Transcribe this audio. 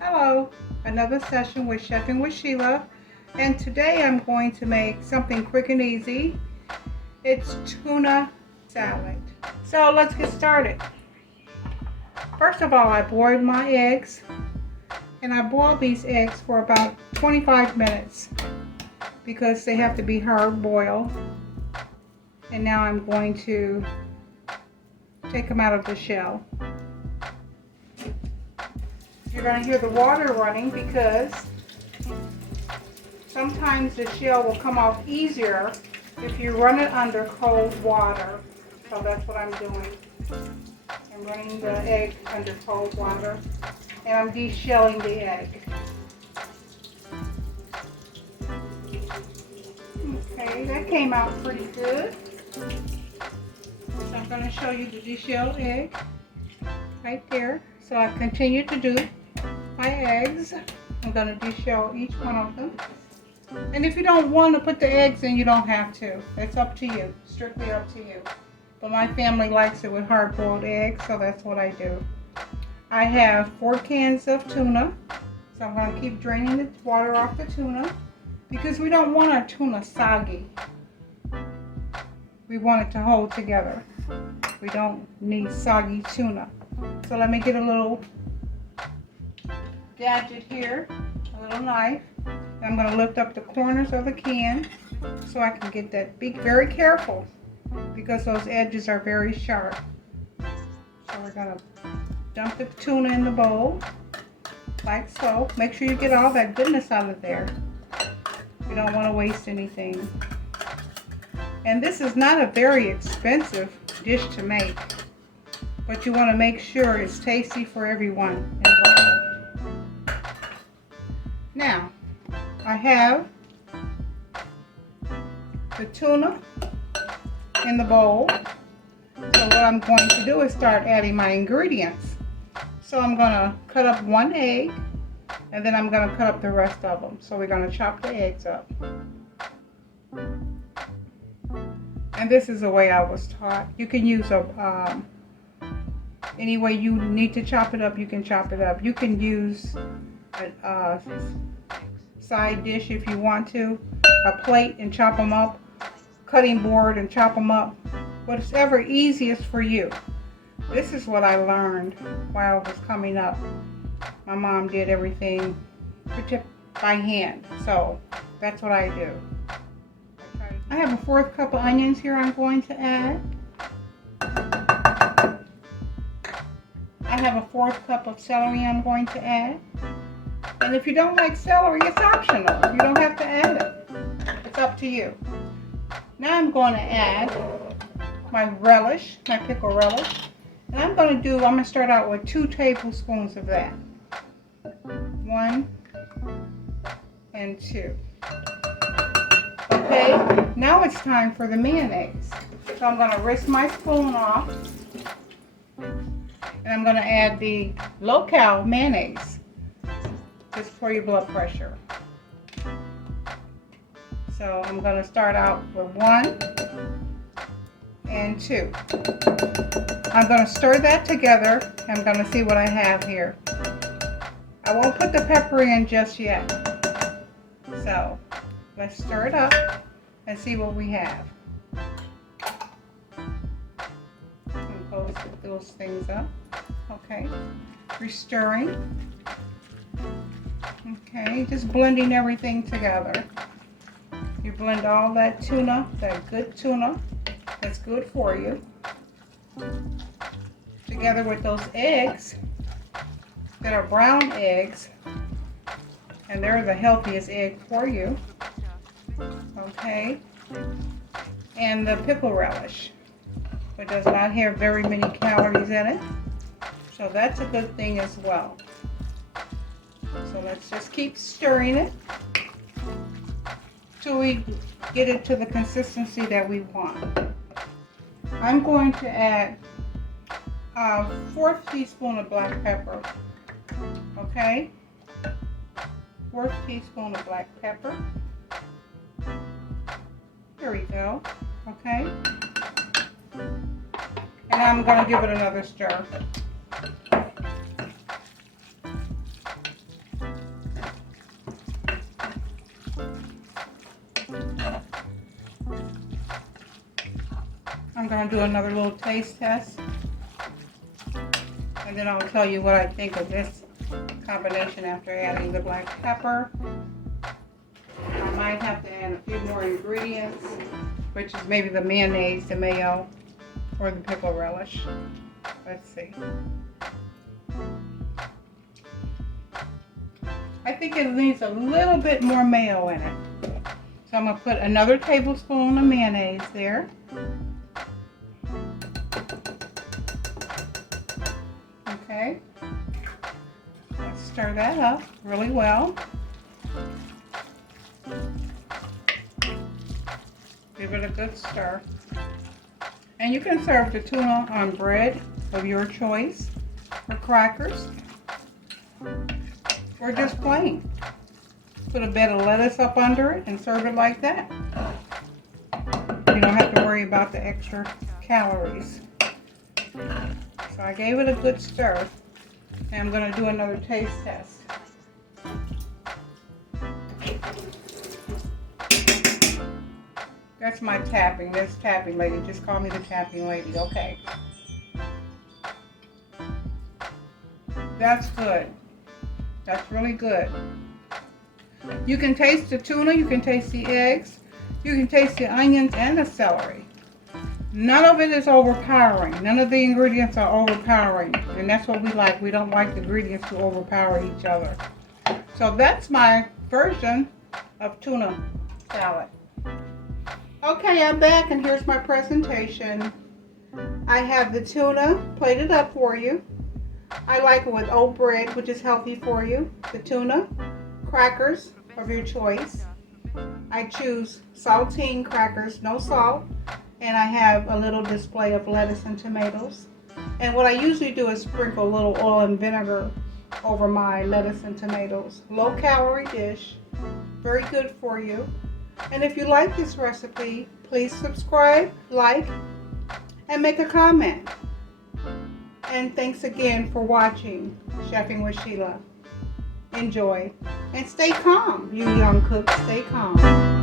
Hello, another session with Chefing with Sheila, and today I'm going to make something quick and easy. It's tuna salad. So let's get started. First of all, I boiled my eggs, and I boiled these eggs for about 25 minutes because they have to be hard boiled. And now I'm going to take them out of the shell. You're going to hear the water running because sometimes the shell will come off easier if you run it under cold water. So that's what I'm doing. I'm running the egg under cold water, and I'm de-shelling the egg. Okay, that came out pretty good. So I'm going to show you the de-shelled egg right there. So I continue to do my eggs. I'm going to de-shell each one of them. And if you don't want to put the eggs in, you don't have to. It's up to you, strictly up to you. But my family likes it with hard-boiled eggs, so that's what I do. I have 4 cans of tuna, so I'm going to keep draining the water off the tuna because we don't want our tuna soggy. We want it to hold together. We don't need soggy tuna. So let me get a little gadget here, a little knife. I'm going to lift up the corners of the can so I can get that. Be very careful because those edges are very sharp. So we're going to dump the tuna in the bowl like so. Make sure you get all that goodness out of there. You don't want to waste anything. And this is not a very expensive dish to make, but you want to make sure it's tasty for everyone involved. Now, I have the tuna in the bowl. So what I'm going to do is start adding my ingredients. So I'm going to cut up 1 egg, and then I'm going to cut up the rest of them. So we're going to chop the eggs up. And this is the way I was taught. You can use any way you need to chop it up, you can chop it up. You can use a side dish if you want to, a plate and chop them up, cutting board and chop them up, whatever easiest for you. This is what I learned while I was coming up. My mom did everything by hand, so that's what I do. I have a 1/4 cup of onions here I'm going to add. I have a 1/4 cup of celery I'm going to add. And if you don't like celery, it's optional. You don't have to add it. It's up to you. Now I'm going to add my relish, my pickle relish. And I'm going to start out with 2 tablespoons of that. 1 and 2. Okay, now it's time for the mayonnaise. So I'm going to rinse my spoon off. And I'm going to add the low-cal mayonnaise. Just for your blood pressure. So I'm going to start out with 1 and 2. I'm going to stir that together. I'm going to see what I have here. I won't put the pepper in just yet. So let's stir it up and see what we have. Close those things up. Okay, re-stirring. Okay, just blending everything together. You blend all that tuna, that good tuna, that's good for you, together with those eggs that are brown eggs, and they're the healthiest egg for you. Okay, and the pickle relish, which does not have very many calories in it, so that's a good thing as well. So let's just keep stirring it till we get it to the consistency that we want. I'm going to add a 1/4 teaspoon of black pepper Okay, 1/4 teaspoon of black pepper. Here we go. Okay, and I'm going to give it another stir. I'm going to do another little taste test, and then I'll tell you what I think of this combination after adding the black pepper. I might have to add a few more ingredients, which is maybe the mayonnaise, the mayo, or the pickle relish. Let's see. I think it needs a little bit more mayo in it. So I'm going to put another tablespoon of mayonnaise there. Okay. Let's stir that up really well. Give it a good stir. And you can serve the tuna on bread of your choice, or crackers, or just plain. Put a bit of lettuce up under it and serve it like that. You don't have to worry about the extra calories. So I gave it a good stir, and I'm going to do another taste test. That's my tapping. This tapping lady. Just call me the tapping lady. Okay. That's good. That's really good. You can taste the tuna. You can taste the eggs. You can taste the onions and the celery. None of it is overpowering. None of the ingredients are overpowering. And that's what we like. We don't like the ingredients to overpower each other. So that's my version of tuna salad. Okay, I'm back, and here's my presentation. I have the tuna plated up for you. I like it with oat bread, which is healthy for you. The tuna, crackers of your choice. I choose saltine crackers, no salt. And I have a little display of lettuce and tomatoes. And what I usually do is sprinkle a little oil and vinegar over my lettuce and tomatoes. Low calorie dish, very good for you. And if you like this recipe, please subscribe, like, and make a comment. And thanks again for watching Chefing with Sheila. Enjoy. And stay calm, you young cooks, stay calm.